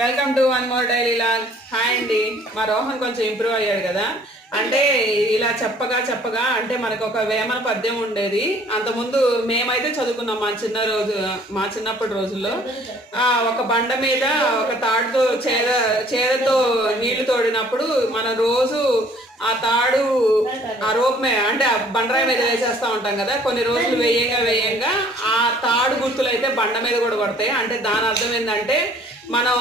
Welcome to one more daily log. Hi అండి. మా రోహన్ కొంచెం ఇంప్రూవ్ అయ్యాడు కదా. అంటే ఇలా చెప్పగా అంటే మనకు ఒక వేమన పద్యం ఉండేది. అంతకుముందు మేమైతే చదువుకున్నాం మా చిన్నప్పటి రోజుల్లో. ఒక బండ మీద ఒక తాడుతో చేదతో నీళ్లు తోడినప్పుడు మనం రోజు ఆ తాడు ఆ రోప్ మీద అంటే ఆ బండరాయి మీద వేసేస్తా ఉంటాం కదా. కొన్ని రోజులు వేయంగా ఆ తాడు గుర్తులు అయితే బండ మీద కూడా పడతాయి. అంటే దాని అర్థం ఏంటంటే మనం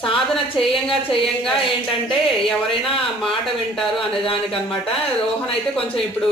సాధన చేయంగా ఏంటంటే ఎవరైనా మాట వింటారు అనే దానికి అనమాట. రోహన్ అయితే కొంచెం ఇప్పుడు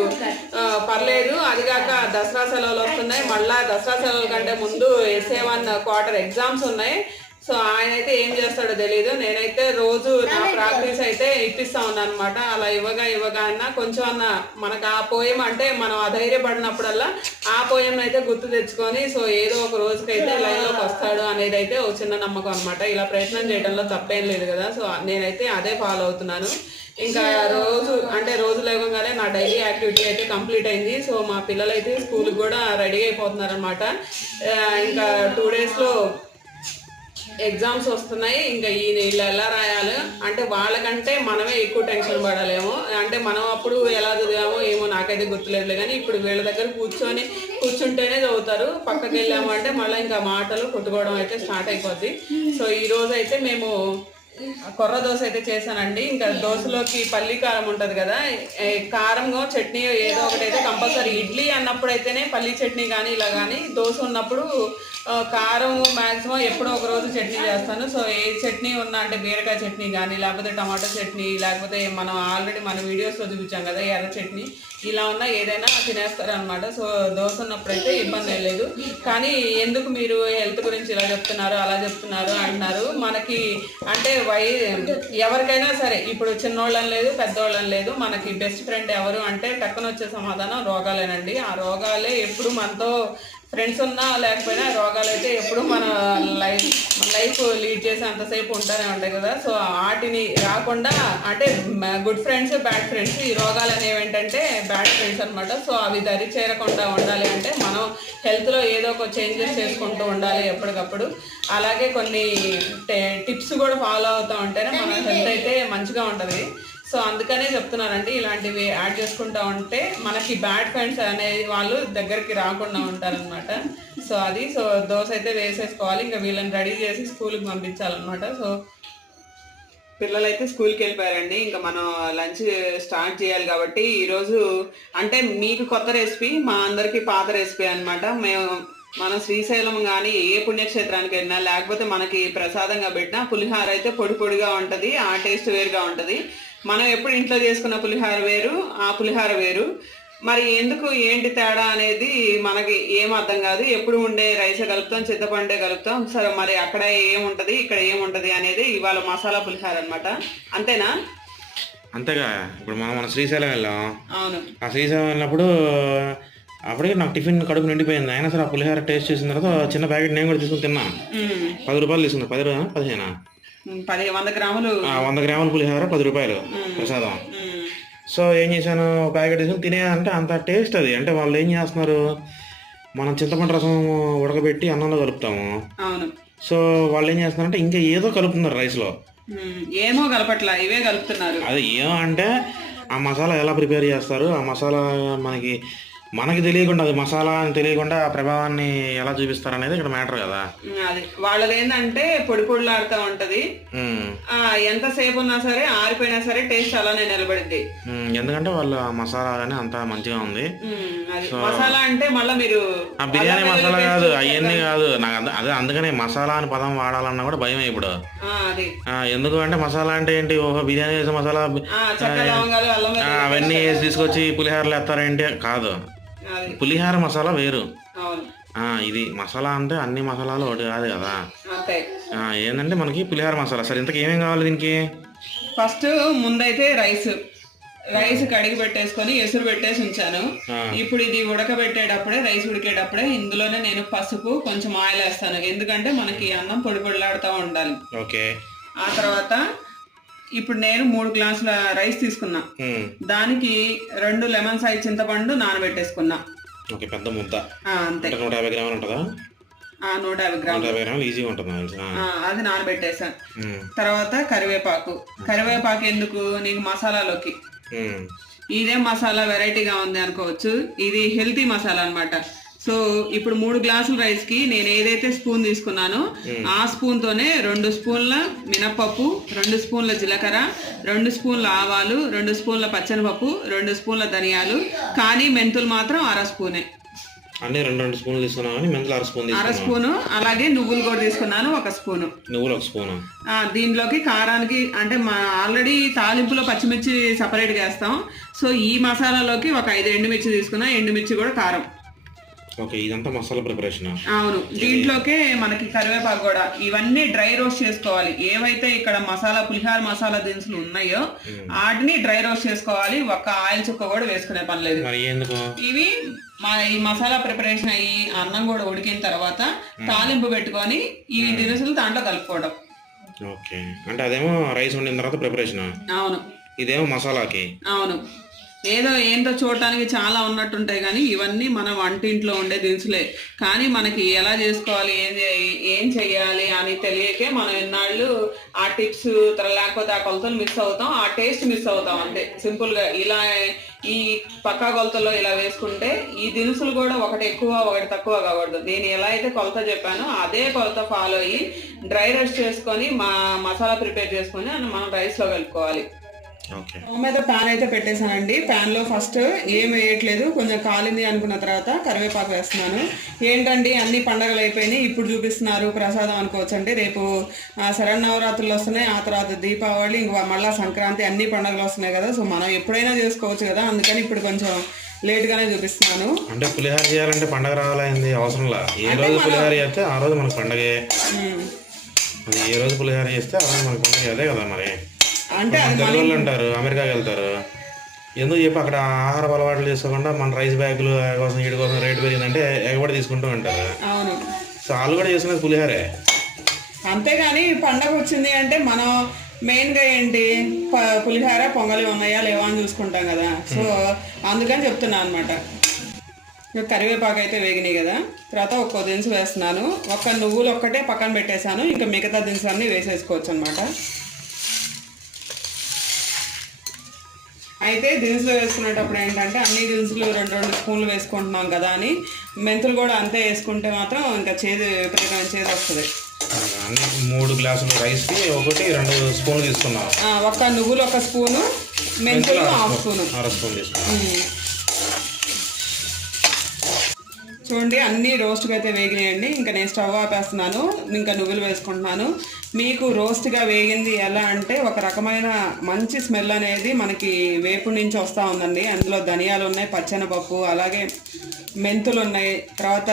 పర్లేదు. అదిగాక దసరా సెలవులు వస్తున్నాయి. మళ్ళా దసరా సెలవుల కంటే ముందు SA1 క్వార్టర్ ఎగ్జామ్స్ ఉన్నాయి. సో ఆయన అయితే ఏం చేస్తాడో తెలియదు. నేనైతే రోజు నా ప్రాక్టీస్ అయితే ఇప్పిస్తా ఉన్నాను అనమాట. అలా ఇవ్వగా అన్న కొంచెం అన్న మనకు ఆ పోయం అంటే మనం అధైర్యపడినప్పుడల్లా ఆ పోయం అయితే గుర్తు తెచ్చుకొని సో ఏదో ఒక రోజుకైతే లైన్లోకి వస్తాడు అనేది అయితే ఒక చిన్న నమ్మకం అనమాట. ఇలా ప్రయత్నం చేయడంలో తప్పేం లేదు కదా. సో నేనైతే అదే ఫాలో అవుతున్నాను. ఇంకా రోజు లేవగానే నా డైలీ యాక్టివిటీ అయితే కంప్లీట్ అయింది. సో మా పిల్లలు అయితే స్కూల్కి కూడా రెడీ అయిపోతున్నారు అనమాట. ఇంకా 2 daysలో ఎగ్జామ్స్ వస్తున్నాయి. ఇంకా వీళ్ళు ఎలా రాయాలి అంటే వాళ్ళకంటే మనమే ఎక్కువ టెన్షన్ పడాలేమో. అంటే మనం అప్పుడు ఎలా చదివామో ఏమో నాకైతే గుర్తులేదు. కానీ ఇప్పుడు వీళ్ళ దగ్గర కూర్చుంటేనే చదువుతారు. పక్కకి వెళ్ళాము అంటే మళ్ళీ ఇంకా మాటలు కొట్టుకోవడం అయితే స్టార్ట్ అయిపోద్ది. సో ఈ రోజు అయితే మేము కొర్ర దోశ అయితే చేశానండి. ఇంకా దోశలోకి పల్లి కారం ఉంటుంది కదా, కారంగా చట్నీ ఏదో ఒకటి అయితే కంపల్సరీ. ఇడ్లీ అన్నప్పుడు అయితేనే పల్లి చట్నీ కానీ ఇలా కానీ, దోశ ఉన్నప్పుడు కారం మ్యాక్సిమం ఎప్పుడో ఒక రోజు చట్నీ చేస్తాను. సో ఏ చట్నీ ఉన్నా అంటే బీరకాయ చట్నీ కానీ లేకపోతే టమాటో చట్నీ లేకపోతే మనం ఆల్రెడీ మన వీడియోస్లో చూపించాం కదా ఎర్ర చట్నీ, ఇలా ఉన్నా ఏదైనా తినేస్తారు అనమాట. సో దోశ ఉన్నప్పుడైతే ఇబ్బంది లేదు. కానీ ఎందుకు మీరు హెల్త్ గురించి ఇలా చెప్తున్నారు అలా చెప్తున్నారు అంటున్నారు. మనకి అంటే ఎవరికైనా సరే ఇప్పుడు చిన్నోళ్ళని లేదు పెద్దోళ్ళని లేదు, మనకి బెస్ట్ ఫ్రెండ్ ఎవరు అంటే టక్కున వచ్చే సమాధానం రోగాలేనండి. ఆ రోగాలే ఎప్పుడు మనతో ఫ్రెండ్స్ ఉన్నా లేకపోయినా రోగాలు అయితే ఎప్పుడు మన లైఫ్ లీడ్ చేసి అంతసేపు ఉంటానే ఉంటాయి కదా. సో వాటిని రాకుండా అంటే గుడ్ ఫ్రెండ్స్ బ్యాడ్ ఫ్రెండ్స్, ఈ రోగాలు అనేవి ఏంటంటే బ్యాడ్ ఫ్రెండ్స్ అనమాట. సో అవి దరి చేరకుండా ఉండాలి అంటే మనం హెల్త్లో ఏదో ఒక చేంజెస్ చేసుకుంటూ ఉండాలి ఎప్పటికప్పుడు. అలాగే కొన్ని టిప్స్ కూడా ఫాలో అవుతూ ఉంటేనే మన హెల్త్ అయితే మంచిగా ఉంటుంది. సో అందుకనే చెప్తున్నానండి, ఇలాంటివి యాడ్ చేసుకుంటూ ఉంటే మనకి బ్యాడ్ ఫ్రెండ్స్ అనే వాళ్ళు దగ్గరికి రాకుండా ఉంటారనమాట. సో దోశ అయితే వేసేసుకోవాలి. ఇంకా వీళ్ళని రెడీ చేసి స్కూల్కి పంపించాలన్నమాట. సో పిల్లలు అయితే స్కూల్కి వెళ్ళిపోయారండి. ఇంకా మనం లంచ్ స్టార్ట్ చేయాలి కాబట్టి ఈరోజు అంటే మీకు కొత్త రెసిపీ, మా అందరికి పాత రెసిపీ అనమాట. మనం శ్రీశైలం కానీ ఏ పుణ్యక్షేత్రానికి వెళ్ళినా లేకపోతే మనకి ప్రసాదంగా పెట్టినా పులిహార అయితే పొడిగా ఉంటుంది. ఆ టేస్ట్ వేరుగా ఉంటుంది. మనం ఎప్పుడు ఇంట్లో చేసుకున్న పులిహార వేరు, ఆ పులిహార వేరు. మరి ఎందుకు ఏంటి తేడా అనేది మనకి ఏం అర్థం కాదు. ఎప్పుడు ఉండే రైసే కలుపుతాం, చింతపండే కలుపుతాం. సరే మరి అక్కడ ఏముంటుంది ఇక్కడ ఏముంటుంది అనేది ఇవాళ మసాలా పులిహార అనమాట. అంతేనా? అంతేగా. ఇప్పుడు మన శ్రీశైలం వెళ్ళాం. అవును. ఆ శ్రీశైలం వెళ్ళినప్పుడు అప్పటికే నాకు టిఫిన్ కడుపు నిండిపోయింది. అయినా సరే ఆ పులిహార టేస్ట్ చేసిన తర్వాత చిన్న ప్యాకెట్ నేను కూడా తీసుకుని తిన్నా. 10 రూపాయలు తీసుకున్నా. 15 100 గ్రాములు 100 గ్రాముల పులిహార 10 రూపాయలు ప్రసాదం. సో ఏం చేశాను, ప్యాకెట్ తీసుకుని తినేదంటే అంత టేస్ట్ అది. అంటే వాళ్ళు ఏం చేస్తున్నారు, మనం చింతపండు రసం ఉడకబెట్టి అన్నంలో కలుపుతాము. సో వాళ్ళు ఏం చేస్తున్నారంటే ఇంకా ఏదో కలుపుతున్నారు రైస్లో. ఏమో కలపట్లా, ఇవే కలుపుతున్నారు. అది ఏమో అంటే ఆ మసాలా ఎలా ప్రిపేర్ చేస్తారు, ఆ మసాలా మనకి తెలియకుండా, అది మసాలా అని తెలియకుండా ఆ ప్రభావాన్ని ఎలా చూపిస్తారు అనేది ఇక్కడ మ్యాటర్ కదా. అది వాళ్ళది ఏంటంటే పొడిలాడుతూ ఉంటది. ఎంతసేపు ఉన్నా సరే ఆరిపోయినా సరే టేస్ట్ అలానే నిలబడింది. ఎందుకంటే వాళ్ళు ఆ మసాలా అని అంత మంచిగా ఉంది. మసాలా అంటే మళ్ళీ మీరు బిర్యానీ మసాలా కాదు, అవన్నీ కాదు నాకు. అదే అందుకనే మసాలా అని పదం వాడాలన్నా కూడా భయం ఇప్పుడు. ఎందుకు అంటే మసాలా అంటే ఏంటి, ఓహో బిర్యానీ వేసే మసాలా అవన్నీ వేసి తీసుకొచ్చి పులిహారలు వేస్తారేంటి? కాదు, పులిహార మసాలా వేరు. ఇది మసాలా అంటే అన్ని మసాలాలు ఒకటి కాదు కదా. ఏంటంటే మనకి పులిహార మసాలా. సరే ఇంతకు ఏమేం కావాలి దీనికి? ఫస్ట్ ముందైతే రైస్ కడిగి పెట్టేసుకొని ఎసురు పెట్టేసి ఉంచాను. ఇప్పుడు ఇది ఉడకబెట్టేటప్పుడే, రైస్ ఉడికేటప్పుడే ఇందులోనే నేను పసుపు కొంచెం ఆయిల్ వేస్తాను. ఎందుకంటే మనకి అన్నం పొడిలాడుతూ ఉండాలి. ఓకే. ఆ తర్వాత ఇప్పుడు నేను 3 గ్లాసుల రైస్ తీసుకున్నా. దానికి 2 లెమన్ సైజ్ చింతపండు నానబెట్టేసుకున్నా. పెద్ద ముద్ద. అంతే. 150 గ్రాములు ఉంటుందా? 150 గ్రాములు. 150 గ్రాములు ఈజీగా ఉంటుంది నాకు తెలిసి. అది నానబెట్టేసాను. తర్వాత కరివేపాకు ఎందుకు నీకు మసాలాలోకి. ఇదే మసాలా వెరైటీగా ఉంది అనుకోవచ్చు, ఇది హెల్తీ మసాలా అన్నమాట. సో ఇప్పుడు 3 గ్లాసుల రైస్ కి నేను ఏదైతే స్పూన్ తీసుకున్నానో ఆ స్పూన్ తోనే 2 స్పూన్ల మినపప్పు, 2 స్పూన్ల జీలకర్ర, 2 స్పూన్ల ఆవాలు, 2 స్పూన్ల పచ్చనిపప్పు, 2 స్పూన్ల ధనియాలు, కానీ మెంతులు మాత్రం 1/2 స్పూనే. అన్ని 2 స్పూన్లు తీసుకున్నాను కానీ మెంతులు 1/2 స్పూన్ 1/2 స్పూను. అలాగే నువ్వులు కూడా తీసుకున్నాను 1 స్పూను. నువ్వులు 1 స్పూను. దీనిలోకి కారానికి అంటే ఆల్రెడీ తాలింపులో పచ్చిమిర్చి సపరేట్గా వేస్తాం. సో ఈ మసాలాలోకి ఒక 5 ఎండుమిర్చి తీసుకున్నా, ఎండుమిర్చి కూడా కారం. ఓకే, ఇదంతా మసాలా ప్రిపరేషన్. అవును, దీంట్లోకే మనకి కరివేపాకు కూడా. ఇవన్నీ డ్రై రోస్ట్ చేసుకోవాలి. ఏవైతే ఇక్కడ మసాలా పులిహార మసాలా దినుసులు ఉన్నాయో వాటిని డ్రై రోస్ట్ చేసుకోవాలి. ఒక్క ఆయిల్ చుక్క కూడా వేసుకునే పని లేదు. ఇవి ఈ మసాలా ప్రిపరేషన్ అయ్యి అన్నం కూడా ఉడికిన తర్వాత తాలింపు పెట్టుకొని ఈ దినుసులు దాంట్లో కలుపుకోవడం. ఓకే, అంటే అదేమో రైస్ వండిన తర్వాత ప్రిపరేషన్. అవును, ఇదేమో మసాలాకి. అవును, ఏందో చూడటానికి చాలా ఉన్నట్టుంటాయి కానీ ఇవన్నీ మన వంటింట్లో ఉండే దినుసులే. కానీ మనకి ఎలా చేసుకోవాలి, ఏం చెయ్యాలి అని తెలియకే మనం ఎన్నాళ్ళు ఆ టిప్స్ లేకపోతే ఆ కొలతలు మిస్ అవుతాం, ఆ టేస్ట్ మిస్ అవుతాం. అంటే సింపుల్ గా ఇలా ఈ పక్కా కొలతలో ఇలా వేసుకుంటే ఈ దినుసులు కూడా ఒకటి ఎక్కువ ఒకటి తక్కువ కాకూడదు. నేను ఎలా అయితే కొలత చెప్పానో అదే కొలత ఫాలో అయ్యి డ్రై రోస్ట్ చేసుకొని మసాలా ప్రిపేర్ చేసుకొని మనం రైస్ లో కలుపుకోవాలి. మీద ప్యాన్ అయితే పెట్టేశానండి. ప్యాన్ లో ఫస్ట్ ఏం వేయట్లేదు, కొంచెం కాలింది అనుకున్న తర్వాత కరివేపాకు వేస్తున్నాను. ఏంటండి అన్ని పండగలు అయిపోయినాయి, ఇప్పుడు చూపిస్తున్నారు ప్రసాదం అనుకోవచ్చు అండి. రేపు శరన్నవరాత్రులు వస్తున్నాయి, ఆ తర్వాత దీపావళి, ఇంక మళ్ళీ సంక్రాంతి, అన్ని పండుగలు వస్తున్నాయి కదా. సో మనం ఎప్పుడైనా చేసుకోవచ్చు కదా, అందుకని ఇప్పుడు కొంచెం లేట్ గానే చూపిస్తున్నాను. అంటే పులిహార చేయాలంటే పండగ రావాలైంది అవసరంలా. ఏ రోజు పులిహార చేస్తే ఆ రోజు మనకు పండగే. ఏ రోజు పులిహార చేస్తే ఆ రోజు మనకు పండగ. అదే కదా మరి. అంటే తెలుగు అంటారు అమెరికాకి వెళ్తారు, ఎందుకు చెప్పి అక్కడ ఆహార అలవాట్లు చేసుకోకుండా మన రైస్ బ్యాగులు కోసం వీడి కోసం రేటు పెరిగిందంటే ఎగబడి తీసుకుంటూ ఉంటారు. అవును, సో వాళ్ళు కూడా చేస్తున్నది పులిహారే. అంతేగాని పండగ వచ్చింది అంటే మనం మెయిన్గా ఏంటి పులిహార పొంగలి ఉన్నాయా లేవా అని చూసుకుంటాం కదా. సో అందుకని చెప్తున్నాను అనమాట. కరివేపాకు అయితే వేగినాయి కదా, తర్వాత ఒక్కో దినుసు వేస్తున్నాను. ఒక్క నువ్వులు ఒక్కటే పక్కన పెట్టేశాను, ఇంకా మిగతా దినుసులు అన్నీ వేసేసుకోవచ్చు అనమాట. అయితే దినుసులు వేసుకునేటప్పుడు ఏంటంటే అన్ని దినుసులు 2 స్పూన్లు వేసుకుంటున్నాం కదా అని మెంతులు కూడా అంతే వేసుకుంటే మాత్రం ఇంకా విపరీతమైన చేదు వస్తుంది. 3 గ్లాసులు రైస్కి 1-2 స్పూన్లు తీసుకున్నాం. ఒక్క నువ్వులు 1 స్పూను, మెంతులు 1/2 స్పూను. చూడండి అన్నీ రోస్ట్గా అయితే వేగినాయండి. ఇంకా నేను స్టవ్ ఆపేస్తున్నాను, ఇంకా నువ్వులు వేసుకుంటున్నాను. మీకు రోస్ట్గా వేగింది ఎలా అంటే ఒక రకమైన మంచి స్మెల్ అనేది మనకి వేపుడు నుంచి వస్తూ ఉందండి. అందులో ధనియాలు ఉన్నాయి, పచ్చనపప్పు, అలాగే మెంతులు ఉన్నాయి, తర్వాత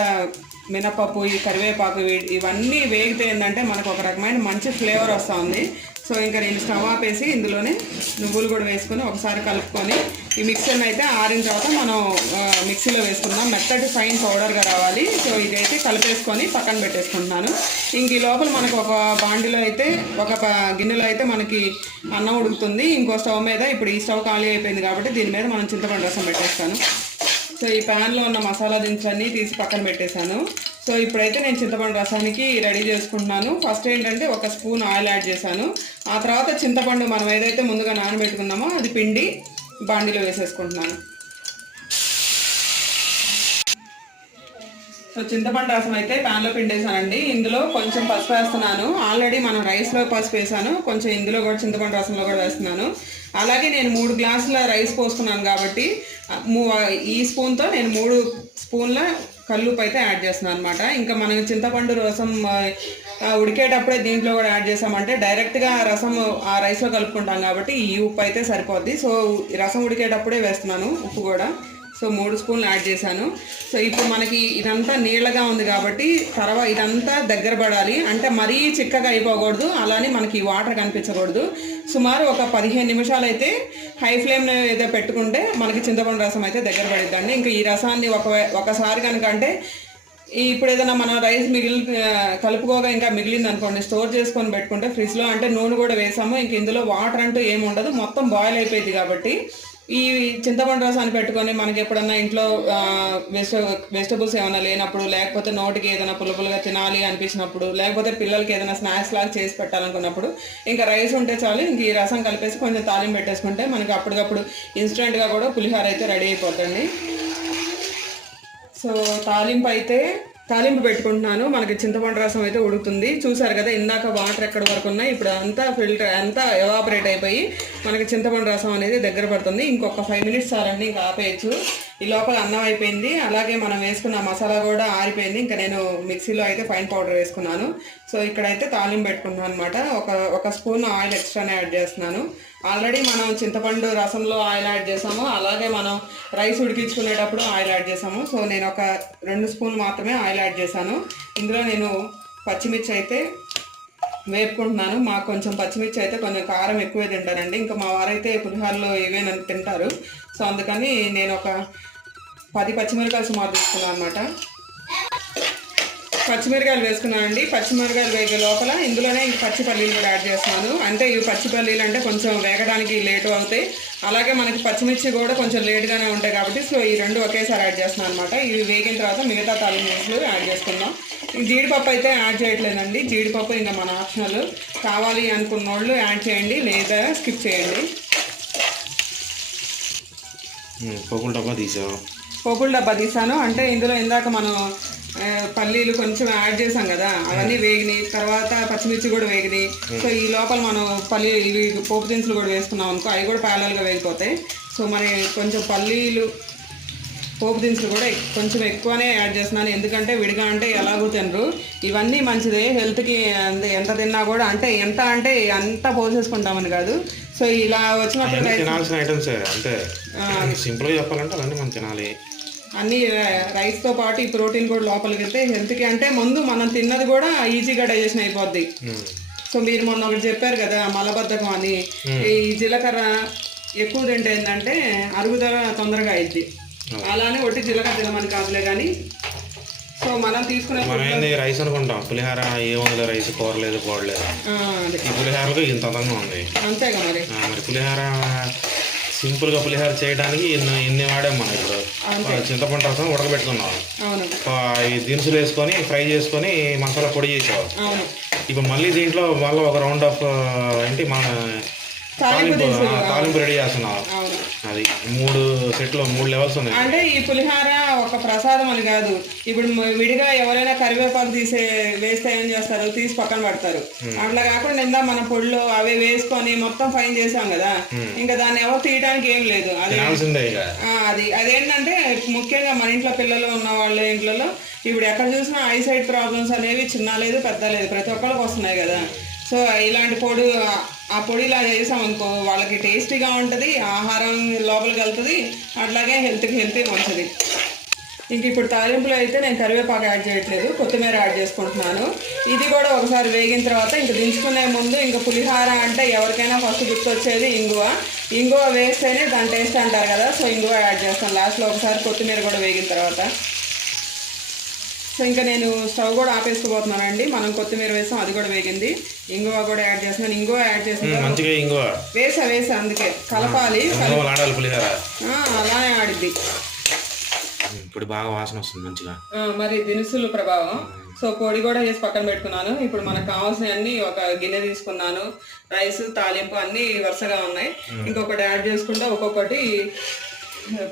మినపప్పు, ఈ కరివేపాకు, ఇవన్నీ వేగితే ఏంటంటే మనకు ఒక రకమైన మంచి ఫ్లేవర్ వస్తూ ఉంది. సో ఇంకా నేను స్టవ్ ఆపేసి ఇందులోనే నువ్వులు కూడా వేసుకొని ఒకసారి కలుపుకొని ఈ మిక్సర్ని అయితే ఆరిన తర్వాత మనం మిక్సీలో వేసుకుందాం. మెత్తటి ఫైన్ పౌడర్గా రావాలి. సో ఇదైతే కలిపేసుకొని పక్కన పెట్టేసుకుంటున్నాను. ఇంక ఈ లోపల మనకు ఒక బాండిలో అయితే ఒక గిన్నెలో అయితే మనకి అన్నం ఉడుకుతుంది. ఇంకో స్టవ్ మీద ఇప్పుడు ఈ స్టవ్ ఖాళీ అయిపోయింది కాబట్టి దీని మీద మనం చింతపండు రసం పెట్టేస్తాను. సో ఈ ప్యాన్లో ఉన్న మసాలా దినుసులన్నీ తీసి పక్కన పెట్టేశాను. సో ఇప్పుడైతే నేను చింతపండు రసానికి రెడీ చేసుకుంటున్నాను. ఫస్ట్ ఏంటంటే 1 స్పూన్ ఆయిల్ యాడ్ చేశాను. ఆ తర్వాత చింతపండు మనం ఏదైతే ముందుగా నానబెట్టుకున్నామో అది పిండి బాండిలో వేసేసుకుంటున్నాను. సో చింతపండు రసం అయితే ప్యాన్లో పిండేసానండి. ఇందులో కొంచెం పసుపు వేస్తున్నాను. ఆల్రెడీ మనం రైస్లో పసుపు వేసాను, కొంచెం ఇందులో కూడా చింతపండు రసంలో కూడా వేస్తున్నాను. అలాగే నేను 3 గ్లాసుల రైస్ పోసుకున్నాను కాబట్టి ఈ స్పూన్తో నేను 3 స్పూన్ల కల్లుప్పు అయితే యాడ్ చేస్తున్నాను అనమాట. ఇంకా మనం చింతపండు రసం ఉడికేటప్పుడే దీంట్లో కూడా యాడ్ చేసామంటే డైరెక్ట్గా రసం ఆ రైస్లో కలుపుకుంటాం కాబట్టి ఈ ఉప్పు అయితే సరిపోద్ది. సో రసం ఉడికేటప్పుడే వేస్తున్నాను ఉప్పు కూడా. సో 3 స్పూన్లు యాడ్ చేశాను. సో ఇప్పుడు మనకి ఇదంతా నీళ్ళగా ఉంది కాబట్టి తర్వాత ఇదంతా దగ్గర పడాలి, అంటే మరీ చిక్కగా అయిపోకూడదు, అలానే మనకి వాటర్ కనిపించకూడదు. సుమారు ఒక 15 నిమిషాలు అయితే హై ఫ్లేమ్లో ఏదో పెట్టుకుంటే మనకి చింతపండు రసం అయితే దగ్గర పడిద్దండి. ఇంకా ఈ రసాన్ని ఒకసారి కనుక అంటే ఇప్పుడు ఏదైనా మనం రైస్ కలుపుకోగా ఇంకా మిగిలింది అనుకోండి, స్టోర్ చేసుకొని పెట్టుకుంటే ఫ్రిడ్జ్లో, అంటే నూనె కూడా వేసాము, ఇంక ఇందులో వాటర్ అంటూ ఏమి ఉండదు, మొత్తం బాయిల్ అయిపోయింది కాబట్టి ఈ చింతపండు రసాన్ని పెట్టుకొని మనకి ఎప్పుడన్నా ఇంట్లో వెజిటబుల్స్ ఏమైనా లేనప్పుడు, లేకపోతే నోటికి ఏదైనా పుల్లపుల్లగా తినాలి అనిపించినప్పుడు, లేకపోతే పిల్లలకి ఏదైనా స్నాక్స్ లాగా చేసి పెట్టాలనుకున్నప్పుడు ఇంకా రైస్ ఉంటే చాలు, ఇంక ఈ రసం కలిపేసి కొంచెం తాలింపు పెట్టేసుకుంటే మనకి అప్పటికప్పుడు ఇన్స్టెంట్గా కూడా పులిహోర అయితే రెడీ అయిపోతుంది. సో తాలింపు పెట్టుకుంటున్నాను. మనకి చింతపండు రసం అయితే ఉడుకుతుంది. చూసారు కదా ఇందాక వాటర్ ఎక్కడ వరకు ఉన్నాయి, ఇప్పుడు అంతా ఎవాపరేట్ అయిపోయి మనకి చింతపండు రసం అనేది దగ్గర పడుతుంది. ఇంకొక 5 minutes చాలండి, ఇంకా ఆపేయచ్చు. ఈ లోపల అన్నం అయిపోయింది, అలాగే మనం వేసుకున్న మసాలా కూడా ఆరిపోయింది. ఇంకా నేను మిక్సీలో అయితే ఫైన్ పౌడర్ వేసుకున్నాను. సో ఇక్కడైతే తాలింపు పెట్టుకున్నాను అనమాట. ఒక స్పూన్ ఆయిల్ ఎక్స్ట్రానే యాడ్ చేస్తున్నాను. ఆల్రెడీ మనం చింతపండు రసంలో ఆయిల్ యాడ్ చేసాము, అలాగే మనం రైస్ ఉడికించుకునేటప్పుడు ఆయిల్ యాడ్ చేసాము. సో నేను ఒక 2 స్పూన్లు మాత్రమే ఆయిల్ యాడ్ చేశాను. ఇందులో నేను పచ్చిమిర్చి అయితే వేపుకుంటున్నాను. మాకు కొంచెం పచ్చిమిర్చి అయితే కొంచెం కారం ఎక్కువే తింటారండి. ఇంకా మా వారైతే పులిహోరలో ఏవైనా తింటారు. సో అందుకని నేను ఒక 10 పచ్చిమిరకాయలు సుమారు తీసుకున్నాను అనమాట. పచ్చిమిరకాయలు వేసుకున్నానండి. పచ్చిమిరకాయలు వేగే లోపల ఇందులోనే ఇంక పచ్చి పల్లీలు కూడా యాడ్ చేస్తున్నాను. అంటే ఇవి పచ్చి పల్లీలు అంటే కొంచెం వేగడానికి లేటు అవుతాయి, అలాగే మనకి పచ్చిమిర్చి కూడా కొంచెం లేట్గానే ఉంటాయి కాబట్టి సో ఈ 2 ఒకేసారి యాడ్ చేస్తున్నాను అనమాట. ఇవి వేగిన తర్వాత మిగతా తాలింపులు యాడ్ చేసుకుందాం. జీడిపప్పు అయితే యాడ్ చేయట్లేదండి. జీడిపప్పు ఇంకా మన ఆప్షనల్, కావాలి అనుకున్న వాళ్ళు యాడ్ చేయండి, లేదా స్కిప్ చేయండి. పోపుల డబ్బా తీసాను. అంటే ఇందులో ఇందాక మనం పల్లీలు కొంచెం యాడ్ చేసాం కదా, అవన్నీ వేగినాయి. తర్వాత పచ్చిమిర్చి కూడా వేగినాయి. సో ఈ లోపల మనం ఇవి పోపు దినుసులు కూడా వేసుకున్నాం అనుకో, అవి కూడా ప్యారలల్గా వేగిపోతాయి. సో మరి కొంచెం పల్లీలు పోపు దినుసులు కూడా కొంచెం ఎక్కువనే యాడ్ చేస్తున్నాను, ఎందుకంటే విడిగా అంటే ఎలాగో తినరు. ఇవన్నీ మంచిదే హెల్త్కి, ఎంత తిన్నా కూడా అంటే అంతా పోసేసుకుంటామని కాదు. సో ఇలా వచ్చినప్పుడు తినాల్సిన ఐటమ్స్ అంటే సింపుల్గా చెప్పాలంటే అవన్నీ మనం తినాలి. అన్నీ రైస్తో పాటు ఈ ప్రోటీన్ కూడా లోపలికి వెళ్తే హెల్త్కి, అంటే ముందు మనం తిన్నది కూడా ఈజీగా డైజెషన్ అయిపోద్ది. సో మీరు మొన్న ఒకటి చెప్పారు కదా మలబద్ధకం అని, ఈ జీలకర్ర ఎక్కువ తింటే ఏంటంటే అరుగుదల తొందరగా అయింది. అలానే ఒట్టి జీలకర్ర తినమని కాదులే కానీ, సో మనం తీసుకునే రైస్ అనుకుంటాం పులిహార ఏముంది, రైస్ కూరలేదు పోడలేదు, ఈ పులిహారకు ఇంత అందంగా ఉంది. అంతేగా మరి పులిహార సింపుల్గా పులిహోర చేయడానికి ఎన్ని వాడాం మనం. ఇప్పుడు చింతపండు రసం ఉడకబెట్టుకున్నాం, ఈ దినుసులు వేసుకొని ఫ్రై చేసుకొని మసాలా పొడి చేసాం. ఇప్పుడు మళ్ళీ దీంట్లో మళ్ళీ ఒక రౌండ్ ఆఫ్ ఏంటి మన తాలింపు రెడీ చేస్తున్నాం. అది 3 సెట్లు 3 లెవెల్స్ ఉన్నాయి. అంటే ఈ పులిహోర ఒక ప్రసాదం అని కాదు. ఇప్పుడు విడిగా ఎవరైనా కరివేపాకు వేస్తే ఏం చేస్తారు, తీసి పక్కన పెడతారు. అట్లా కాకుండా ఇందా మన పొడిలో అవి వేసుకొని మొత్తం ఫైన్ చేసాం కదా, ఇంకా దాన్ని ఎవరు తీయడానికి ఏం లేదు. అదేంటంటే ముఖ్యంగా మన ఇంట్లో పిల్లలు ఉన్న వాళ్ళ ఇంట్లో ఇప్పుడు ఎక్కడ చూసినా ఐసైట్ ప్రాబ్లమ్స్ అనేవి చిన్న లేదు పెద్ద లేదు ప్రతి ఒక్కరికి వస్తున్నాయి కదా. సో ఇలాంటి ఆ పొడి ఇలా చేసామనుకో వాళ్ళకి టేస్టీగా ఉంటుంది, ఆహారం లోపలికి వెళ్తుంది, అట్లాగే హెల్తీ మంచిది. ఇంక ఇప్పుడు తాలింపులో అయితే నేను కరివేపాకు యాడ్ చేయట్లేదు, కొత్తిమీర యాడ్ చేసుకుంటున్నాను. ఇది కూడా ఒకసారి వేగిన తర్వాత ఇంక దించుకునే ముందు ఇంకా పులిహార అంటే ఎవరికైనా ఫస్ట్ గుర్తొచ్చేది ఇంగువ వేస్తేనే దాని టేస్ట్ అంటారు కదా. సో ఇంగువ యాడ్ చేస్తాను లాస్ట్లో ఒకసారి, కొత్తిమీర కూడా వేగిన తర్వాత. సో ఇంకా నేను స్టవ్ కూడా ఆపేసుకోబోతున్నానండి. మనం కొత్తిమీర వేసాం, అది కూడా వేగింది. ఇంగువ కూడా యాడ్ చేస్తున్నాను. ఇంగువ యాడ్ చేసిన వేసా అందుకే కలపాలి, అలానే ఆడిద్ది. ఇప్పుడు బాగా వాసన వస్తుంది మంచిగా. మరి దినుసులు ప్రభావం. సో పొడి కూడా చేసి పక్కన పెట్టుకున్నాను. ఇప్పుడు మనకు కావాల్సినవన్నీ ఒక గిన్నె తీసుకున్నాను. రైస్ తాలింపు అన్నీ వరుసగా ఉన్నాయి. ఇంకొకటి యాడ్ చేసుకుంటా ఒక్కొక్కటి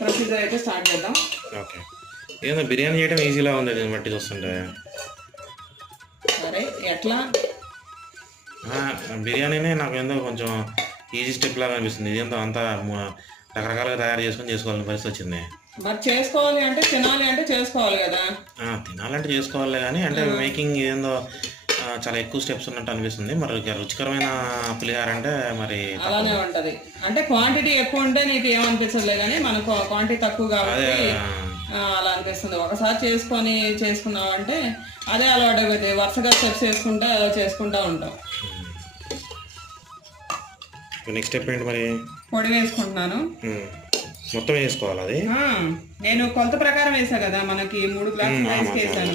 ప్రొసీజర్ అయితే స్టార్ట్ చేద్దాం. ఓకే, ఏదో బిర్యానీ చేయడం ఈజీలా ఉంది దీన్ని బట్టి చూస్తుంటే. సరే ఎట్లా బిర్యానీనే నాకు ఏందో కొంచెం ఈజీ స్టెప్ లాగా అనిపిస్తుంది. ఇదేంతో అంతా రకరకాలుగా తయారు చేసుకోవాలని పరిస్థితి వచ్చింది. మరి చేసుకోవాలి అంటే తినాలి అంటే చేసుకోవాలి కదా. తినాలంటే చేసుకోవాలి కానీ అంటే మేకింగ్ ఏందో చాలా ఎక్కువ స్టెప్స్ ఉన్నట్టు అనిపిస్తుంది. మరి రుచికరమైన పులిహార అంటే మరి అలానే ఉంటది. అంటే క్వాంటిటీ ఎక్కువ ఉంటే నీకు ఏమనిపించదులే కానీ మనకు క్వాంటిటీ తక్కువ కాబట్టి అలా అనిపిస్తుంది. ఒకసారి చేసుకున్నావు అంటే అదే అలవాటు అయిపోతుంది. వరుసగా స్టెప్స్ చేసుకుంటా ఉంటాం. నెక్స్ట్ స్టెప్ ఏంటి మరి? పొడి వేసుకుంటున్నాను. మొత్తం వేసుకోవాలి అది. నేను కొలత ప్రకారం వేసా కదా, మనకి 3 గ్లాసులు రైస్ వేసాను.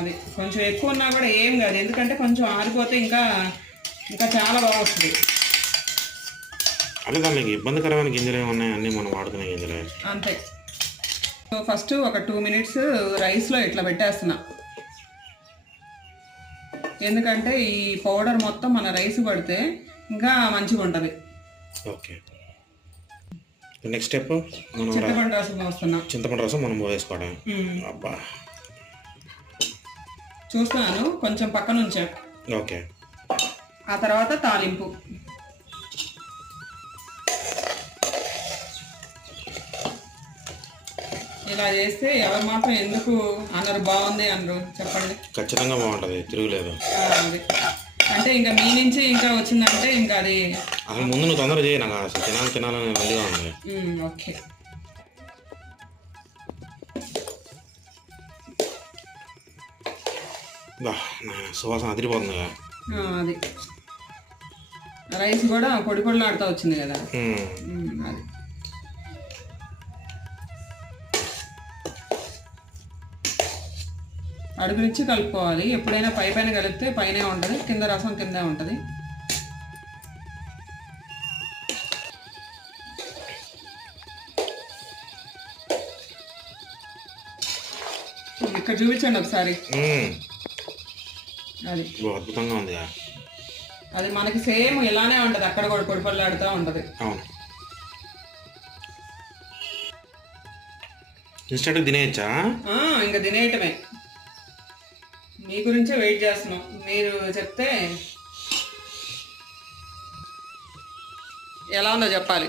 అది కొంచెం ఎక్కువ ఉన్నా కూడా ఏం కాదు, ఎందుకంటే కొంచెం ఆరిపోతే ఇంకా చాలా బాగా వస్తుంది. అదే దానికి ఇబ్బందికరమైన గింజలు ఏమన్నాయి, అన్నీ మనం వాడుకునే గింజలే. అంతే. సో ఫస్ట్ ఒక 2 minutes రైస్లో ఇట్లా పెట్టేస్తున్నా, ఎందుకంటే ఈ పౌడర్ మొత్తం మన రైస్ పడితే ఇంకా మంచిగా ఉంటుంది. ఓకే, నెక్స్ట్ స్టెప్ మనం చింతపండు రసం పోస్తున్నా. చింతపండు రసం మనం పోసుకోవడం. అబ్బా, చూస్తున్నాను, కొంచెం పక్కన ఉంచా. ఓకే. ఆ తర్వాత తాలింపు. ఇలా చేస్తే ఎవరు మాత్రం ఎందుకు అన్నారు బాగుంది అన్నారు చెప్పండి. ఖచ్చితంగా బాగుంటుంది, తిరుగులేదు. అది అంటే ఇంకా మీ నుంచి ఇంకా వచ్చిందంటే ఇంకా అది అసలు ముందు నువ్వు తొందర చేయి, నాకు అసలు తినాలని మందిగా ఉంది. ఓకే. సువాసన అదిరిపోతుందిగా. అది రైస్ కూడా పొడి పొడిలాడుతూ వచ్చింది కదా. అది అడుగు నుంచి కలుపుకోవాలి. ఎప్పుడైనా పైన కలిపితే పైనే ఉంటుంది, కింద రసం కిందే ఉంటుంది. ఇక్కడ చూపించండి ఒకసారి. అది అద్భుతంగా ఉంది. అది మనకి సేమ్ ఇలానే ఉంటుంది, అక్కడ కూడా పొడి పొడిలాడుతూ ఉంటుంది. అవును. ఇన్స్టెంట్ తినేయచ్చా? ఇంకా తినేయటమే. మీ గురించే వెయిట్ చేస్తున్నాం, మీరు చెప్తే ఎలా ఉందో చెప్పాలి.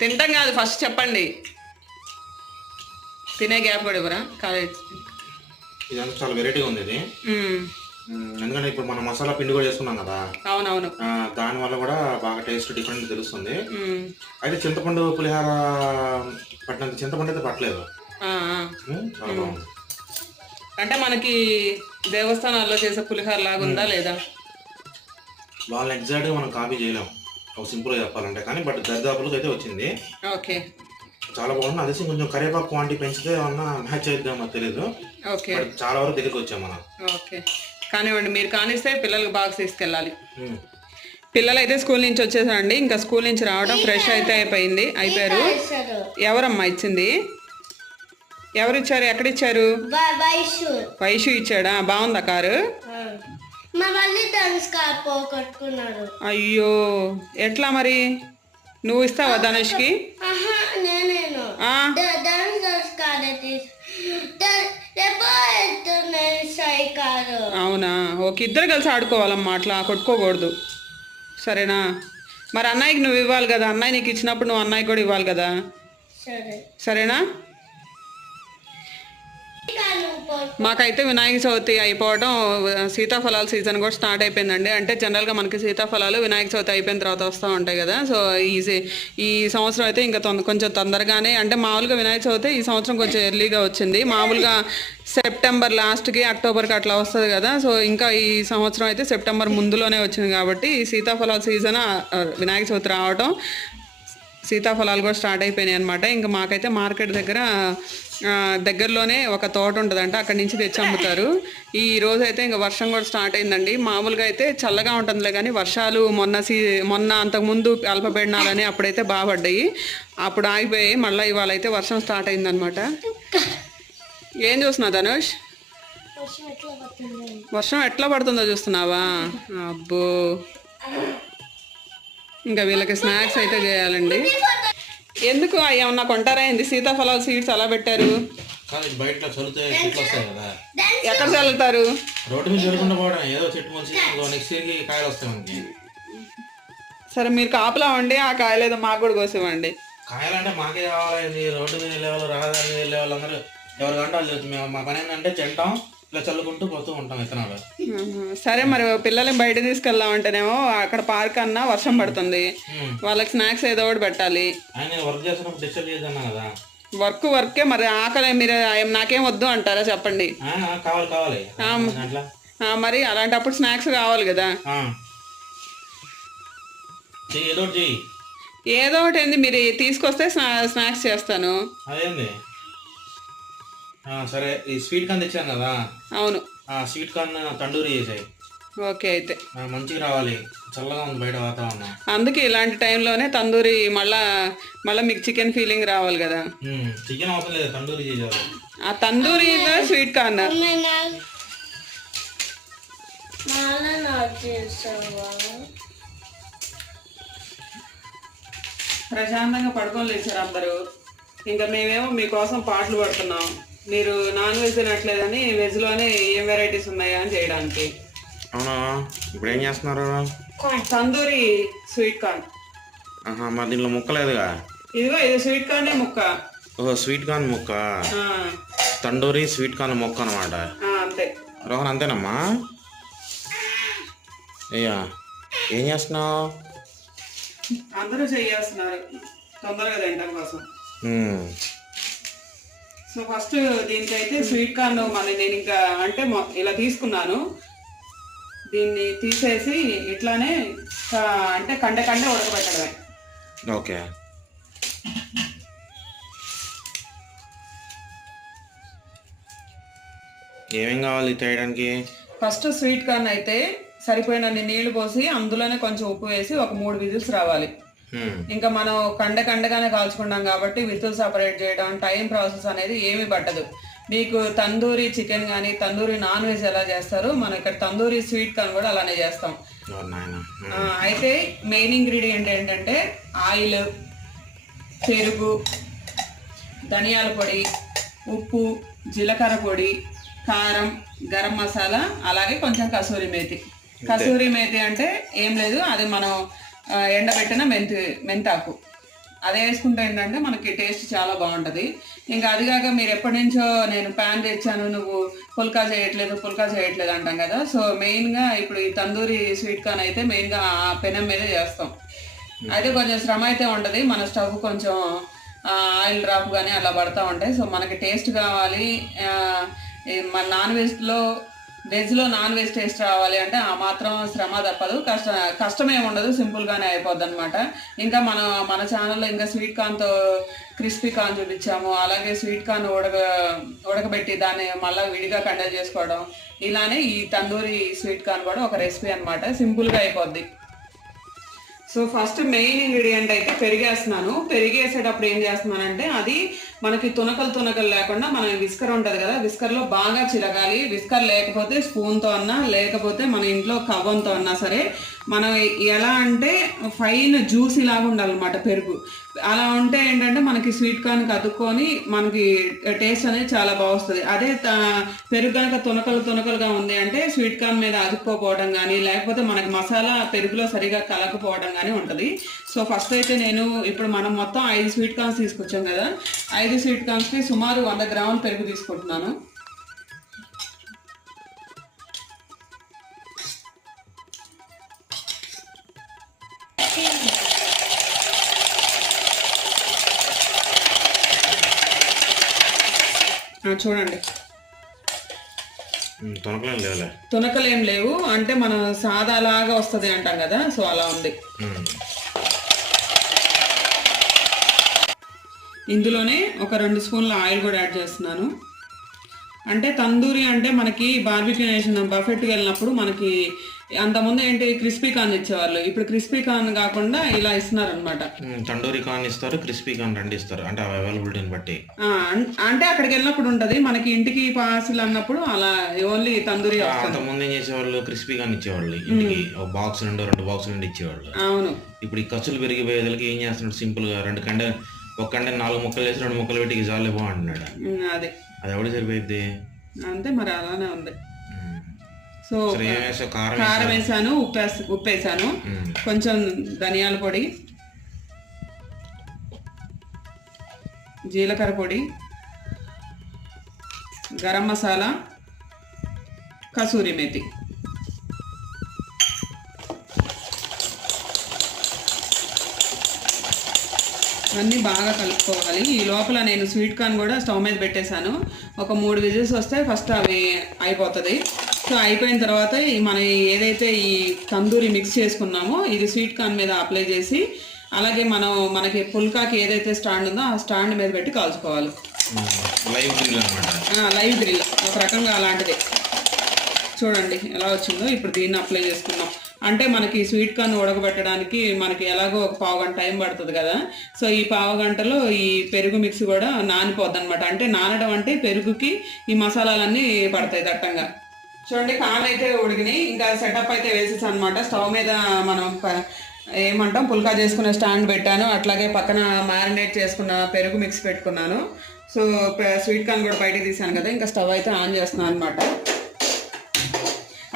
తింటాం కాదు, ఫస్ట్ చెప్పండి. తినే గ్యాప్ కూడా ఇవ్వరా? కాలేజ్ ఇదంతా చాలా వెరైటీగా ఉంది ఇది. ఎందుకంటే ఇప్పుడు మనం మసాలా పిండి కూడా చేసుకున్నాం కదా. అవునవును. దాని వల్ల కూడా బాగా టేస్ట్ డిఫరెంట్ తెలుస్తుంది. అయితే చింతపండు పులిహార పట్టినంత చింతపండు అయితే పట్టలేదు. చాలా బాగుంది. అంటే మనకి దేవస్థానాల్లో చేసే పులిహార లాగా ఉందా లేదా? వాళ్ళు ఎగ్జాక్ట్గా మనం కాపీ చేయలేం, ఒక సింపుల్గా చెప్పాలంటే. కానీ బట్ దరిదాపులకు అయితే వచ్చింది. ఓకే, చాలా బాగుంది. అదే కొంచెం కరివేపాకు క్వాంటిటీ పెంచితే ఏమన్నా మ్యాచ్ అవుతుందో తెలియదు. ఓకే, చాలా వరకు దగ్గరికి వచ్చాం మనం. ఓకే, కానివ్వండి. మీరు కానిస్తే పిల్లలకు బాక్స్ తీసుకెళ్ళాలి. పిల్లలు అయితే స్కూల్ నుంచి వచ్చేసారండి. ఇంకా స్కూల్ నుంచి రావడం ఫ్రెష్ అయితే అయిపోయారు. ఎవరమ్మా ఇచ్చింది? ఎవరు ఇచ్చారు? ఎక్కడ ఇచ్చారు? వైషు ఇచ్చాడా? బాగుందా కారు? అయ్యో, ఎట్లా మరి? నువ్వు ఇస్తావా ధనుష్కి? అవునా, ఓకే. ఇద్దరు కలిసి ఆడుకోవాలమ్మా, అట్లా కొట్టుకోకూడదు, సరేనా? మరి అన్నయ్యకి నువ్వు ఇవ్వాలి కదా, అన్నయ్య నీకు ఇచ్చినప్పుడు నువ్వు అన్నయ్యకి కూడా ఇవ్వాలి కదా, సరేనా? మాకైతే వినాయక చవితి అయిపోవడం, సీతాఫలాల సీజన్ కూడా స్టార్ట్ అయిపోయిందండి. అంటే జనరల్గా మనకి సీతాఫలాలు వినాయక చవితి అయిపోయిన తర్వాత వస్తూ ఉంటాయి కదా. సో ఈ సంవత్సరం అయితే ఇంకా కొంచెం తొందరగానే, అంటే మామూలుగా వినాయక చవితి ఈ సంవత్సరం కొంచెం ఎర్లీగా వచ్చింది. మామూలుగా సెప్టెంబర్ లాస్ట్కి అక్టోబర్కి అట్లా వస్తుంది కదా. సో ఇంకా ఈ సంవత్సరం అయితే సెప్టెంబర్ ముందులోనే వచ్చింది కాబట్టి ఈ సీతాఫలాల సీజన్ వినాయక చవితి రావడం, సీతాఫలాలు కూడా స్టార్ట్ అయిపోయినాయి అనమాట. ఇంకా మాకైతే మార్కెట్ దగ్గరలోనే ఒక తోట ఉంటుందంట, అక్కడి నుంచి తెచ్చి అమ్ముతారు. ఈ రోజు అయితే ఇంకా వర్షం కూడా స్టార్ట్ అయిందండి. మామూలుగా అయితే చల్లగా ఉంటుందిలే కానీ వర్షాలు మొన్న అంతకుముందు అల్పపీడనాలని అప్పుడైతే బాగా పడ్డాయి, అప్పుడు ఆగిపోయాయి. మళ్ళీ ఇవాళ అయితే వర్షం స్టార్ట్ అయిందనమాట. ఏం చూస్తున్నావు ధనుష్? వర్షం ఎట్లా పడుతుందో చూస్తున్నావా? అబ్బో, ఇంకా వీళ్ళకి స్నాక్స్ అయితే చేయాలండి. ఎందుకు ఏమన్నా కొంటారా ఏంది? సీతాఫలాలు సీడ్స్ అలా పెట్టారు, ఎక్కడ చల్లుతారు? రోడ్డు మీద చల్లకుండా పోవడం, ఏదో చెట్టు మొలిసి నెక్స్ట్ ఇయర్కి కాయలు వస్తాయి మనకి. సరే, మీరు కాపలా ఉండి ఆ కాయలు ఏదో మాకు కూడా కోసివ్వండి. కాయలంటే మాకే కావాలి, రోడ్డు మీద వెళ్ళే వాళ్ళు, రహదారి మీద వెళ్ళే వాళ్ళందరూ ఎవరు కంటే వాళ్ళు. మేము మా పని ఏంటంటే చెంటాం, ఇలా చల్లుకుంటూ పోతూ ఉంటాం విత్తనాలు. సరే, మరి పిల్లల్ని బయట తీసుకెళ్దామంటేనేమో అక్కడ పార్క్ అన్నా వర్షం పడుతుంది, వాళ్ళకి స్నాక్స్ ఏదో ఒకటి పెట్టాలి. ఆయన వర్క్ చేస్తున్నప్పుడు డిస్టర్బ్ చేద్దాం కదా. వర్కే మరి. ఆకలి మీరు నాకేం వద్దు అంటారా చెప్పండి? కావాలి మరి అలాంటప్పుడు స్నాక్స్ కావాలి కదా. ఏదో ఒకటి ఏంది, మీరు తీసుకొస్తే స్నాక్స్ చేస్తాను. అదేంది? సరే, ఈ స్వీట్ కార్న్ తెచ్చాను కదా. అవును, స్వీట్ కార్న్ తండూరి చేసాయి. ఓకే అయితే మంచిగా రావాలి, చల్లగా ఉంది బయట వాతావరణం. అందుకే ఇలాంటి టైంలోనే తందూరి మళ్ళా మీకు చికెన్ ఫీలింగ్ రావాలి కదా. చికెన్ అవసరం లేదు, తందూరి చేయాలి. ఆ తందూరి స్వీట్ కార్న్ ప్రశాంతంగా పడుకొని లేచారు అందరూ. ఇంకా మేమేమో మీకోసం పాటలు పడుతున్నాం. మీరు నాన్ వెజ్ తినట్లేదని వెజ్లోనే ఏం వెరైటీస్ ఉన్నాయా అని చేయడానికి. అవునా, ఇప్పుడు ఏం చేస్తున్నారు? Tandoori sweet corn. మరి దీంట్లో ముక్క లేదుగా. ఇదిగో ఇది స్వీట్ కార్నే ముక్క. ఓహో, స్వీట్ కార్న్ ముక్క. తండూరి స్వీట్ కార్న్ ముక్క అనమాట. అంతే రోహన్, అంతేనమ్మా? అయ్యా, ఏం చేస్తున్నావు? అందరూ చేస్తున్నారు తొందరగా తినడం కోసం. సో ఫస్ట్ దీనికైతే స్వీట్ కార్న్ నేను ఇంకా అంటే ఇలా తీసుకున్నాను. దీన్ని తీసేసి ఇట్లానే అంటే కండ ఉడకబెట్టడమే. ఓకే. ఏమేం కావాలి చేయడానికి? ఫస్ట్ స్వీట్ కార్న్ అయితే సరిపోయినన్ని నీళ్లు పోసి అందులోనే కొంచెం ఉప్పు వేసి ఒక 3 విజిల్స్ రావాలి. ఇంకా మనం కండగానే కాల్చుకుంటాం కాబట్టి విజిల్ సపరేట్ చేయడం టైం ప్రాసెస్ అనేది ఏమీ పట్టదు. మీకు తందూరి చికెన్ కానీ తందూరి నాన్ వెజ్ ఎలా చేస్తారు, మనం ఇక్కడ తందూరి స్వీట్ కార్న్ కూడా అలానే చేస్తాం. అయితే మెయిన్ ఇంగ్రీడియంట్ ఏంటంటే ఆయిల్, పెరుగు, ధనియాల పొడి, ఉప్పు, జీలకర్ర పొడి, కారం, గరం మసాలా, అలాగే కొంచెం కసూరి మేతి. కసూరి మేతి అంటే ఏం లేదు, అది మనం ఎండబెట్టిన మెంతాకు అదే వేసుకుంటే ఏంటంటే మనకి టేస్ట్ చాలా బాగుంటుంది. ఇంకా అది కాక మీరు ఎప్పటి నుంచో నేను ప్యాన్ తెచ్చాను, నువ్వు పుల్కా చేయట్లేదు అంటాం కదా. సో మెయిన్గా ఇప్పుడు ఈ తందూరి స్వీట్ కార్న్ అయితే మెయిన్గా ఆ పెనం మీదే చేస్తాం. అయితే కొంచెం శ్రమ అయితే ఉంటుంది. మన స్టవ్ కొంచెం ఆయిల్ డ్రాప్ కానీ అలా పడతా ఉంటాయి. సో మనకి టేస్ట్ కావాలి, మన వెజ్లో నాన్ వెజ్ టేస్ట్ రావాలి అంటే ఆ మాత్రం శ్రమ తప్పదు. కష్టమేమి ఉండదు, సింపుల్గానే అయిపోద్ది అనమాట. ఇంకా మన ఛానల్లో ఇంకా స్వీట్ కార్న్తో క్రిస్పీ కార్న్ చూపించాము. అలాగే స్వీట్ కార్న్ ఉడకబెట్టి దాన్ని మళ్ళీ విడిగా కండల్ చేసుకోవడం, ఇలానే ఈ తందూరి స్వీట్ కార్న్ కూడా ఒక రెసిపీ అనమాట. సింపుల్గా అయిపోద్ది. సో ఫస్ట్ మెయిన్ ఇంగ్రీడియంట్ అయితే పెరిగేస్తున్నాను. పెరిగేసేటప్పుడు ఏం చేస్తున్నానంటే అది మనకి తునకలు లేకుండా మనం విస్కర్ ఉంటుంది కదా, విస్కర్లో బాగా చిలగాలి. విస్కర్ లేకపోతే స్పూన్తో అన్నా, లేకపోతే మన ఇంట్లో కవ్వంతో అన్నా సరే, మనం ఎలా అంటే ఫైన్ జ్యూసీ లాగా ఉండాలన్నమాట పెరుగు. అలా ఉంటే ఏంటంటే మనకి స్వీట్ కార్న్కి అతుక్కొని మనకి టేస్ట్ అనేది చాలా బాగుస్తుంది. అదే పెరుగు కనుక తునకలుగా ఉంది అంటే స్వీట్ కార్న్ మీద అతుక్కోపోవడం కానీ, లేకపోతే మనకి మసాలా పెరుగులో సరిగా కలకపోవడం కానీ ఉంటుంది. సో ఫస్ట్ అయితే ఇప్పుడు మనం మొత్తం 5 స్వీట్ కార్న్స్ తీసుకొచ్చాం కదా, 5 స్వీట్ కార్న్స్కి సుమారు 100 గ్రాముల పెరుగు తీసుకుంటున్నాను. చూడండి, తునకలేం లేవు, అంటే మనం సాదాలాగా వస్తుంది అంటాం కదా, సో అలా ఉంది. ఇందులోనే ఒక 2 స్పూన్ల ఆయిల్ కూడా యాడ్ చేస్తున్నాను. అంటే తందూరి అంటే మనకి బార్బిక్యూ నేషన్ బఫెట్కి వెళ్ళినప్పుడు మనకి అంతకుముందు ఏంటి క్రిస్పీ కార్న్ ఇచ్చేవాళ్ళు, ఇప్పుడు క్రిస్పీ కార్న్ కాకుండా ఇలా ఇస్తున్నారు అనమాట. తందూరి కార్న్ ఇస్తారు, క్రిస్పీ కార్న్ 2 ఇస్తారు, అంటే అవైలబిలిటీని బట్టి. అంటే అక్కడికి వెళ్ళినప్పుడు ఉంటది, మనకి ఇంటికి పార్సిల్ అన్నప్పుడు అలా ఓన్లీ తందూరి. అంతకుముందు ఏం చేసేవాళ్ళు, క్రిస్పీ కార్న్ ఇచ్చేవాళ్ళు, ఇంటికి ఒక బాక్స్ 2 బాక్స్ నుండి ఇచ్చేవాళ్ళు. అవును. ఇప్పుడు ఈ ఖర్చులు పెరిగిపోయేదానికి ఏం చేస్తున్నాడు, సింపుల్ గా ఒక కండ 4 ముక్కలు వేసి 2 ముక్కలు పెట్టి జాలే బాగుంటున్నాడు. అది ఎవడు సరిపోయింది అంతే, మరి అలానే ఉంది. సో కారం వేసాను, ఉప్పు వేసాను, కొంచెం ధనియాల పొడి, జీలకర్ర పొడి, గరం మసాలా, కసూరి మేతి. అన్నీ బాగా కలుపుకోవాలి. ఈ లోపల నేను స్వీట్ కార్న్ కూడా స్టవ్ మీద పెట్టేశాను. ఒక 3 విజిల్స్ వస్తే ఫస్ట్ అవి అయిపోతుంది. సో అయిపోయిన తర్వాత మనం ఏదైతే ఈ తందూరి మిక్స్ చేసుకున్నామో ఇది స్వీట్ కార్న్ మీద అప్లై చేసి, అలాగే మనకి పుల్కాకి ఏదైతే స్టాండ్ ఉందో ఆ స్టాండ్ మీద పెట్టి కాల్చుకోవాలి. లైవ్ గ్రిల్ ఒక రకంగా అలాంటిది. చూడండి ఎలా వచ్చిందో. ఇప్పుడు దీన్ని అప్లై చేసుకుందాం. అంటే మనకి స్వీట్ కార్న్ ఉడకబెట్టడానికి మనకి ఎలాగో ఒక పావు గంట టైం పడుతుంది కదా. సో ఈ పావు గంటలో ఈ పెరుగు మిక్స్ కూడా నానిపోద్ది అనమాట. అంటే నానడం అంటే పెరుగుకి ఈ మసాలాలన్నీ పడతాయి దట్టంగా. చూడండి కార్న్ అయితే ఉడికినాయి. ఇంకా సెటప్ అయితే వేసేసాను అనమాట. స్టవ్ మీద మనం ఏమంటాం పుల్కా చేసుకునే స్టాండ్ పెట్టాను. అట్లాగే పక్కన మ్యారినేట్ చేసుకున్న పెరుగు మిక్స్ పెట్టుకున్నాను. సో స్వీట్ కార్న్ కూడా బయటకు తీసాను కదా. ఇంకా స్టవ్ అయితే ఆన్ చేస్తున్నాను అనమాట.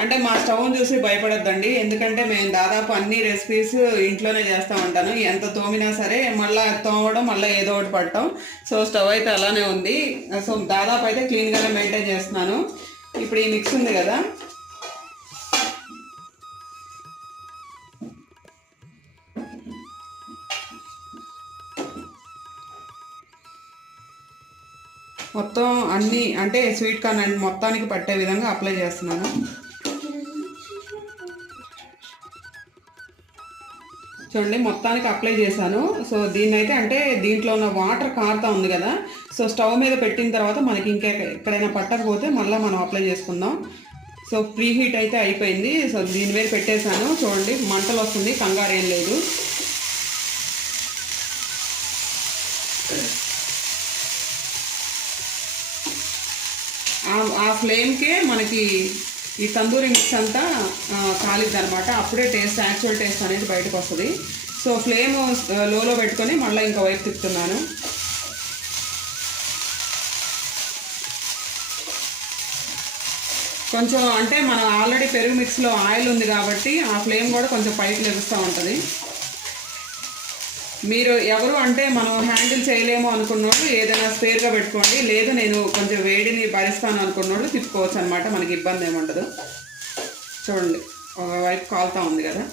అంటే మా స్టవ్ని చూసి భయపడొద్దండి, ఎందుకంటే మేము దాదాపు అన్ని రెసిపీస్ ఇంట్లోనే చేస్తూ ఉంటాను. ఎంత తోమినా సరే మళ్ళీ తోమడం, మళ్ళీ ఏదో ఒకటి పడటం. సో స్టవ్ అయితే అలానే ఉంది. సో దాదాపు అయితే క్లీన్గానే మెయింటైన్ చేస్తున్నాను. ఇప్పుడు ఈ మిక్స్ ఉంది కదా, మొత్తం అన్నీ అంటే స్వీట్ కార్న్ అండ్ మొత్తానికి పట్టే విధంగా అప్లై చేస్తున్నాను. చూడండి మొత్తానికి అప్లై చేశాను. సో దీన్ని అయితే అంటే దీంట్లో ఉన్న వాటర్ కారుతా ఉంది కదా. సో స్టవ్ మీద పెట్టిన తర్వాత మనకి ఎక్కడైనా పట్టకపోతే మళ్ళీ మనం అప్లై చేసుకుందాం. సో ప్రీ హీట్ అయితే అయిపోయింది. సో దీని మీద పెట్టేశాను. చూడండి మంటలు వస్తుంది, కంగారు ఏం లేదు. ఆ ఫ్లేమ్కే మనకి ఈ తందూరి మిక్స్ అంతా కాలిద్ది అనమాట. అప్పుడే టేస్ట్, యాక్చువల్ టేస్ట్ అనేది బయటకు వస్తుంది. సో ఫ్లేమ్ లోలో పెట్టుకొని మళ్ళీ ఇంకో వైపు తిప్పుతున్నాను. కొంచెం అంటే మనం ఆల్రెడీ పెరుగు మిక్స్లో ఆయిల్ ఉంది కాబట్టి ఆ ఫ్లేమ్ కూడా కొంచెం పైకి లెగుస్తూ ఉంటుంది. మీరు ఎవరు అంటే మనం హ్యాండిల్ చేయలేము అనుకున్నోళ్ళు ఏదైనా స్పేర్గా పెట్టుకోండి. లేదు నేను కొంచెం వేడిని భరిస్తాను అనుకున్నోళ్ళు తిప్పుకోవచ్చు అనమాట. మనకి ఇబ్బంది ఏమి ఉండదు. చూడండి ఒకవైపు కాలుతూ ఉంది కదా.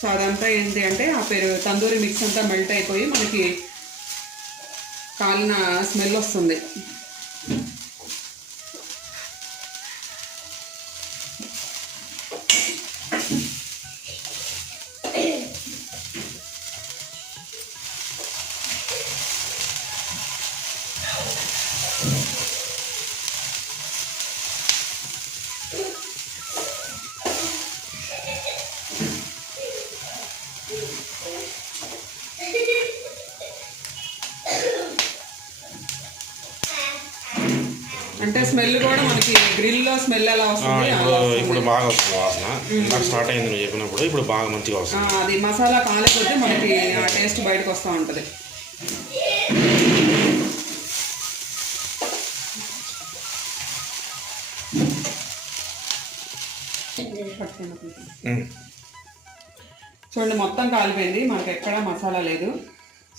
సో అదంతా ఏంటి అంటే ఆ తందూరి మిక్స్ అంతా మెల్ట్ అయిపోయి మనకి కాలిన స్మెల్ వస్తుంది. అంటే స్మెల్ కూడా మనకి గ్రిల్లో స్మెల్ ఎలా వస్తుంది ఇప్పుడు బాగా వస్తుంది వాసన. ఇందాక స్టార్ట్ అయింది నువ్వు చెప్పినప్పుడు, ఇప్పుడు బాగా మంచిగా వస్తుంది. అది మసాలా కాలిపోతే మనకి ఆ టేస్ట్ బయటకు వస్తూ ఉంటుంది. చూడండి మొత్తం కాలిపోయింది, మనకి ఎక్కడా మసాలా లేదు.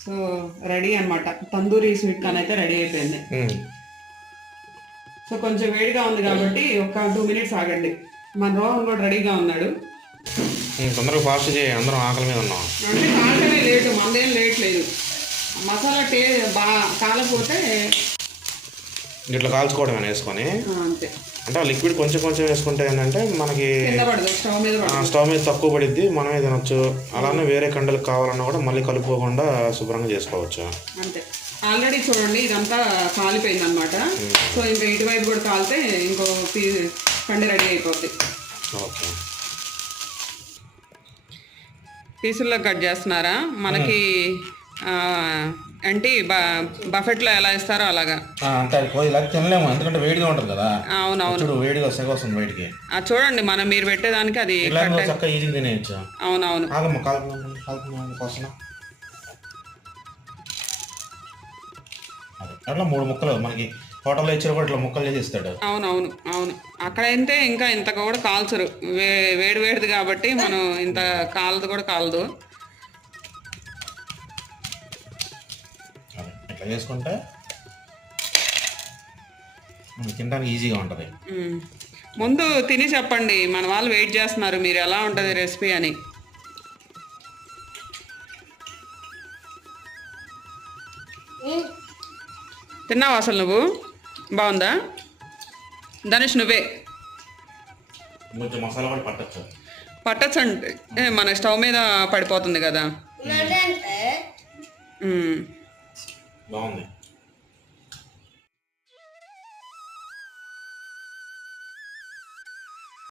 సో రెడీ అనమాట. తందూరి స్వీట్ కార్న్ అయితే రెడీ అయిపోయింది. సో కొంచెం వేడిగా ఉంది కాబట్టి ఒక 2 minutes ఆగండి. మన రోహన్ కూడా రెడీగా ఉన్నాడు. తొందరగా ఫాస్ట్ చేయి, అందరం ఆకలి మీద ఉన్నాం. అంటే కాలటమే లేటు, మనదేం లేట్ లేదు. మసాలా బాగా కాలపోతే ఇట్లా కాల్చుకోవడం వేసుకొని అంతే. అంటే లిక్విడ్ కొంచెం కొంచెం వేసుకుంటే ఏంటంటే మనకి స్టవ్ మీద తక్కువ పడిద్ది, మనమే తినొచ్చు. అలానే వేరే కండలకు కావాలన్నా కూడా మళ్ళీ కలుపుకోకుండా శుభ్రంగా చేసుకోవచ్చు. అంతే. ఆల్రెడీ చూడండి ఇదంతా కాలిపోయింది అనమాట. సో ఇంకా ఇటువైపు కూడా కాలితే ఇంకో కండి రెడీ అయిపోద్ది. ఓకే, పీసుల్లో కట్ చేస్తున్నారా? మనకి అంటే బఫెట్లో ఎలా ఇస్తారో అలాగా. అంటే ఇలా తినలేము, ఎందుకంటే వేడిగా ఉంటుంది కదా. అవునవును, వేడిగా వస్తుంది బయటికి. చూడండి మనం మీరు పెట్టేదానికి అది చక్కగా ఈజీగా తినేయచ్చు. అవునవును. అట్లా 3 ముక్కలు మనకి హోటల్లో ఇచ్చిన కూడా ఇట్లా ముక్కలు చేసి ఇస్తాడు. అవునవును అవును. అక్కడైతే ఇంకా ఇంత కూడా కాల్చరు, వేడి వేడిది కాబట్టి మనం ఇంత కాలదు కూడా కాలదు. ఇట్లా చేసుకుంటే తినడానికి ఈజీగా ఉంటుంది. ముందు తిని చెప్పండి, మన వాళ్ళు వెయిట్ చేస్తున్నారు మీరు ఎలా ఉంటుంది రెసిపీ అని. తిన్నావా అసలు నువ్వు? బాగుందా ధనుష్? నువ్వే మసాలా కూడా పట్టచ్చు అంటే మన స్టవ్ మీద పడిపోతుంది కదా. బాగుంది.